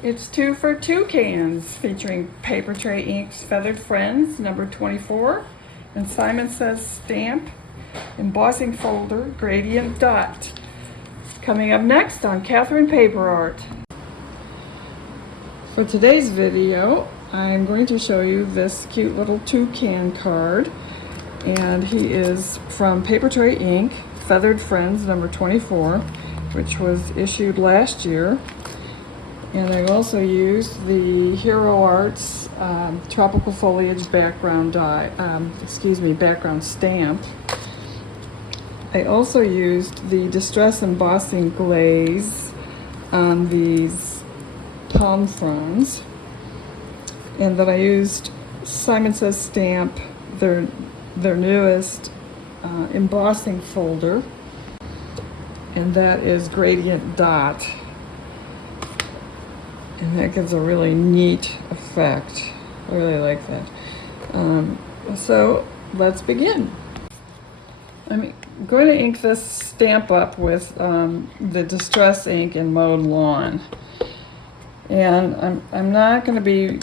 It's 2 for Toucans, featuring PaperTrey Ink's Feathered Friends, number 24, and Simon Says Stamp, Embossing Folder, Gradient Dot. Coming up next on Catherine Paper Art. For today's video, I'm going to show you this cute little toucan card, and he is from PaperTrey Ink, Feathered Friends, number 24, which was issued last year. And I also used the Hero Arts Tropical Foliage background background stamp. I also used the Distress Embossing glaze on these palm fronds. And then I used Simon Says Stamp, their newest embossing folder. And that is Gradient Dot. And that gives a really neat effect. I really like that. So let's begin. I'm going to ink this stamp up with the Distress ink in Mowed Lawn. And I'm not going to be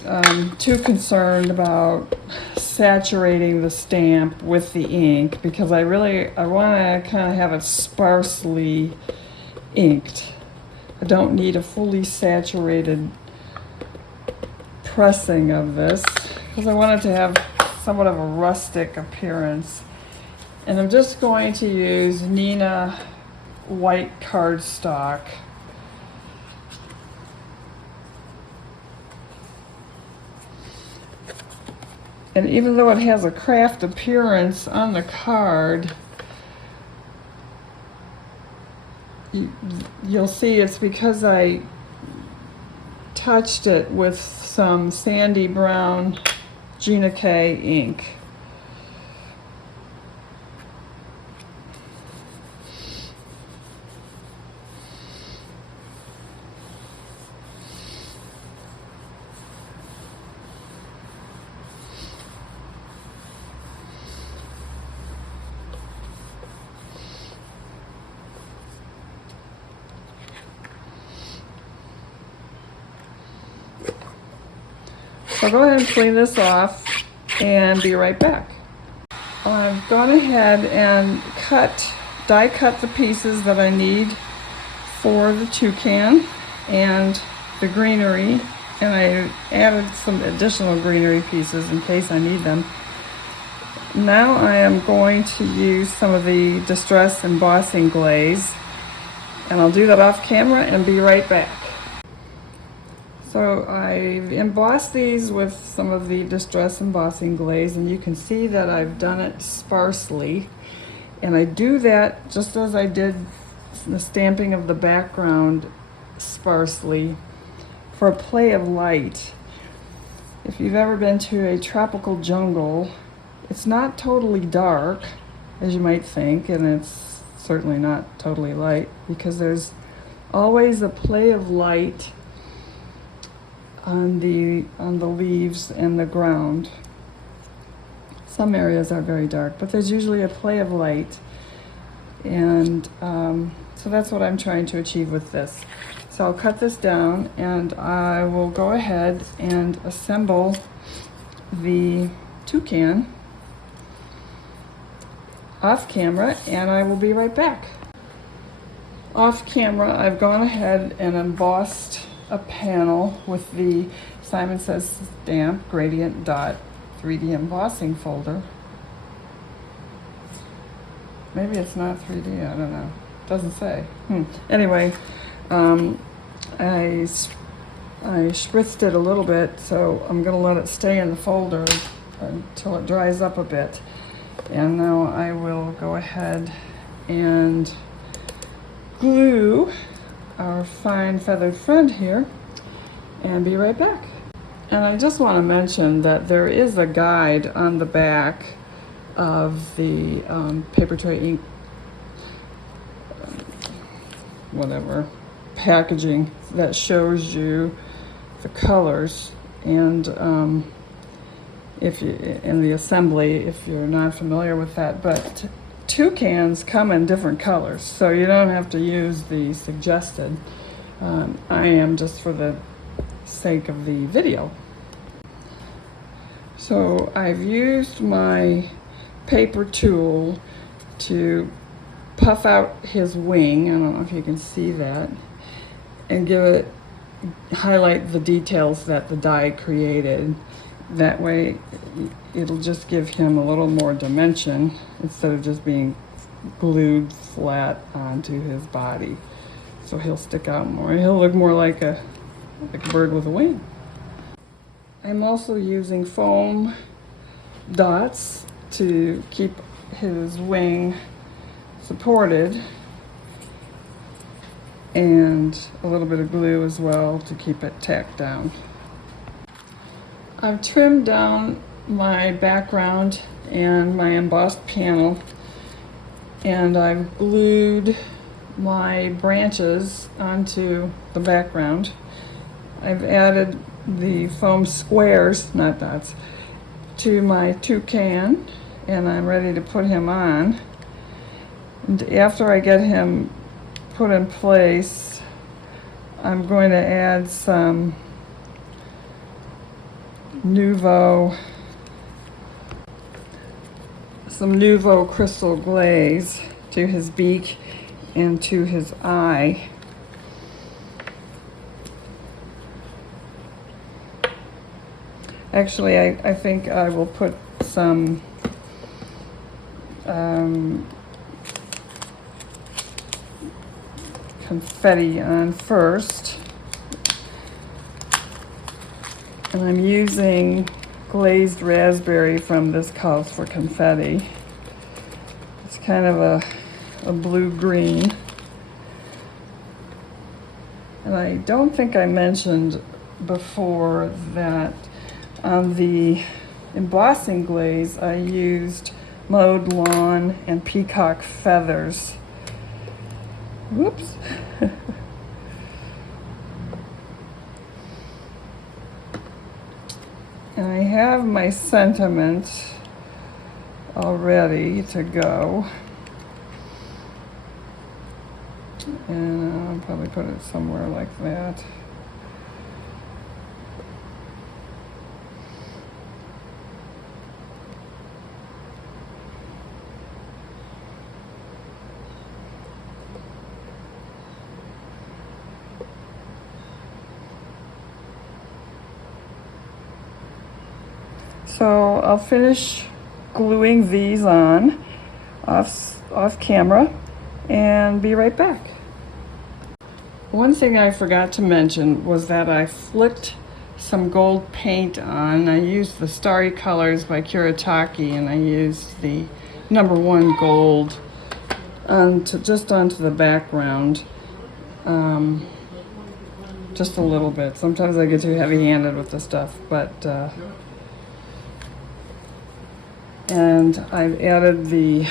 too concerned about saturating the stamp with the ink, because I want to kind of have it sparsely inked. I don't need a fully saturated pressing of this, because I want it to have somewhat of a rustic appearance. And I'm just going to use Nina white cardstock. And even though it has a craft appearance on the card, you'll see it's because I touched it with some sandy brown Gina K ink. So I'll go ahead and clean this off and be right back. I've gone ahead and die cut the pieces that I need for the toucan and the greenery, and I added some additional greenery pieces in case I need them. Now I am going to use some of the Distress Embossing glaze, and I'll do that off camera and be right back. So I've embossed these with some of the Distress Embossing glaze, and you can see that I've done it sparsely. And I do that just as I did the stamping of the background sparsely for a play of light. If you've ever been to a tropical jungle, it's not totally dark, as you might think, and it's certainly not totally light, because there's always a play of light on the leaves and the ground. Some areas are very dark, but there's usually a play of light, and so that's what I'm trying to achieve with this. So I'll cut this down, and I will go ahead and assemble the toucan off camera, and I will be right back. Off camera, I've gone ahead and embossed a panel with the Simon Says Stamp Gradient Dot 3D embossing folder. Maybe it's not 3D, I don't know. Doesn't say. Anyway, I spritzed it a little bit, so I'm going to let it stay in the folder until it dries up a bit. And now I will go ahead and glue our fine feathered friend here and be right back. And I just want to mention that there is a guide on the back of the PaperTrey Ink packaging that shows you the colors, and if you in the assembly, if you're not familiar with that. But toucans come in different colors, so you don't have to use the suggested. I am, just for the sake of the video. So I've used my paper tool to puff out his wing. I don't know if you can see that, and highlight the details that the die created. That way it'll just give him a little more dimension instead of just being glued flat onto his body. So he'll stick out more. He'll look more like a bird with a wing. I'm also using foam dots to keep his wing supported, and a little bit of glue as well to keep it tacked down. I've trimmed down my background and my embossed panel, and I've glued my branches onto the background. I've added the foam squares, not dots, to my toucan, and I'm ready to put him on. And after I get him put in place, I'm going to add some Nouveau crystal glaze to his beak and to his eye. Actually, I think I will put some confetti on first. And I'm using glazed raspberry from this Calls for Confetti. It's kind of a blue-green. And I don't think I mentioned before that on the embossing glaze I used mowed lawn and peacock feathers. Whoops. And I have my sentiment all ready to go. And I'll probably put it somewhere like that. So I'll finish gluing these on off camera and be right back. One thing I forgot to mention was that I flicked some gold paint on. I used the Starry Colors by Kuretake, and I used the #1 gold just onto the background. Just a little bit. Sometimes I get too heavy-handed with the stuff, but and I've added the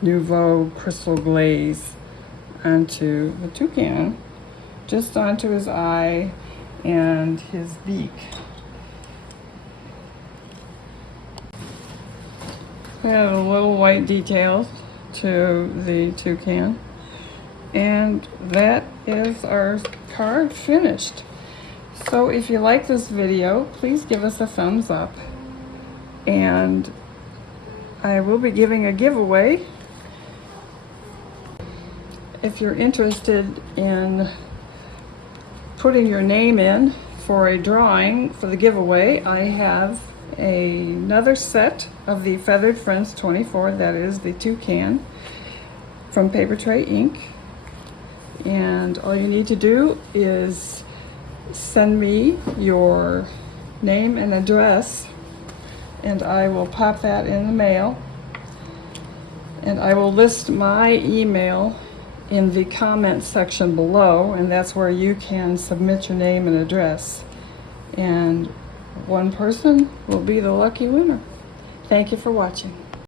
Nouveau crystal glaze onto the toucan, just onto his eye and his beak. Add a little white details to the toucan, and that is our card finished. So if you like this video, please give us a thumbs up, and I will be giving a giveaway. If you're interested in putting your name in for a drawing for the giveaway, I have another set of the Feathered Friends 24, that is the toucan, from PaperTrey Ink. And all you need to do is send me your name and address, and I will pop that in the mail. And I will list my email in the comments section below, and that's where you can submit your name and address. And one person will be the lucky winner. Thank you for watching.